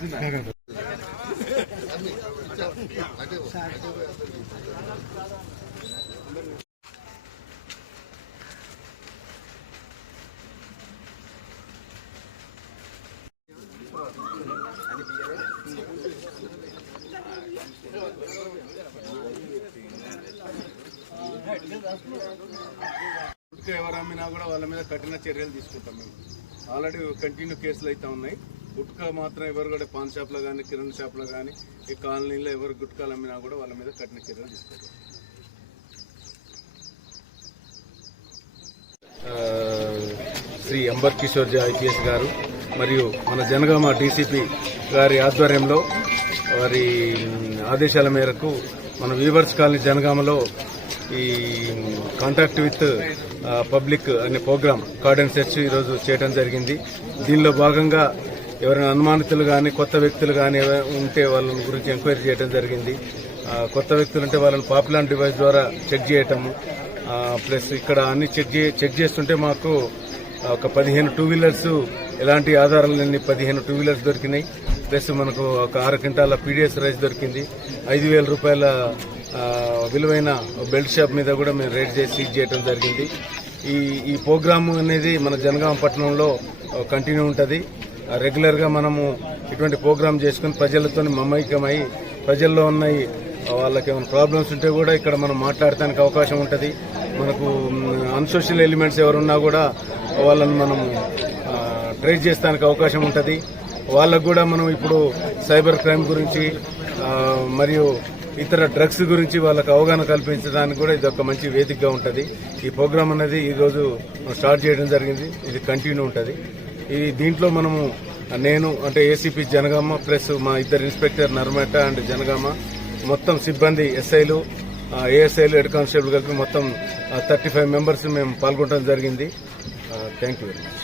ఎవరు అమ్మినా కూడా వాళ్ళ మీద కఠిన చర్యలు తీసుకుంటాం. మేము ఆల్రెడీ కంటిన్యూ కేసులు అయితే ఉన్నాయి. గుట్కా మాత్రం ఎవరు కూడా పాన్ షాప్లో కానీ కిరాణా షాప్లో కానీ ఈ కాలనీలో ఎవరు గుట్కాలు అమ్మినా కూడా వాళ్ళ మీద కఠిన చర్యలు తీసుకుంటాం. శ్రీ అంబర్ కిషోర్ ఐపీఎస్ గారు మరియు మన జనగామ డీసీపీ గారి ఆధ్వర్యంలో వారి ఆదేశాల మేరకు మన వీవర్స్ కాలనీ జనగామలో ఈ కాంటాక్ట్ విత్ పబ్లిక్ అనే ప్రోగ్రామ్ కార్డన్ సెర్చ్ ఈరోజు చేయడం జరిగింది. దీనిలో భాగంగా ఎవరైనా అనుమానితులు కానీ కొత్త వ్యక్తులు కానీ ఉంటే వాళ్ళ గురించి ఎంక్వైరీ చేయడం జరిగింది. కొత్త వ్యక్తులు ఉంటే వాళ్ళని పాపులార్ డివైస్ ద్వారా చెక్ చేయటము, ప్లస్ ఇక్కడ అన్ని చెక్ చేస్తుంటే మాకు ఒక 15 టూ వీలర్స్ ఎలాంటి ఆధారాలు లేని 15 టూ వీలర్స్ దొరికినాయి. ప్లస్ మనకు ఒక 6 క్వింటాల పీడిఎస్ రైస్ దొరికింది. 5,000 రూపాయల విలువైన బెల్ట్ షాప్ మీద కూడా మేము రేట్ చేసి సీజ్ చేయడం జరిగింది. ఈ ప్రోగ్రాము అనేది మన జనగామ పట్టణంలో కంటిన్యూ ఉంటుంది. రెగ్యులర్ గా మనము ఇటువంటి ప్రోగ్రామ్ చేసుకుని ప్రజలతో మమైకమై ప్రజల్లో ఉన్న వాళ్ళకి ఏమైనా ప్రాబ్లమ్స్ ఉంటే కూడా ఇక్కడ మనం మాట్లాడటానికి అవకాశం ఉంటుంది. మనకు అన్సోషల్ ఎలిమెంట్స్ ఎవరున్నా కూడా వాళ్ళని మనం ట్రేస్ చేస్తానికి అవకాశం ఉంటుంది. వాళ్ళకు కూడా మనం ఇప్పుడు సైబర్ క్రైమ్ గురించి మరియు ఇతర డ్రగ్స్ గురించి వాళ్ళకి అవగాహన కల్పించడానికి కూడా ఇది ఒక మంచి వేదికగా ఉంటుంది. ఈ ప్రోగ్రామ్ అనేది ఈ రోజు స్టార్ట్ చేయడం జరిగింది. ఇది కంటిన్యూ ఉంటుంది. దీంట్లో మనము నేను అంటే ఏసీపీ జనగామ ప్లస్ మా ఇద్దరు ఇన్స్పెక్టర్ నర్మేట అండ్ జనగామ మొత్తం సిబ్బంది ఎస్ఐలు ఏఎస్ఐలు హెడ్ కానిస్టేబుల్ కలిపి మొత్తం 35 మెంబర్స్ మేము పాల్గొనడం జరిగింది. Thank you very much.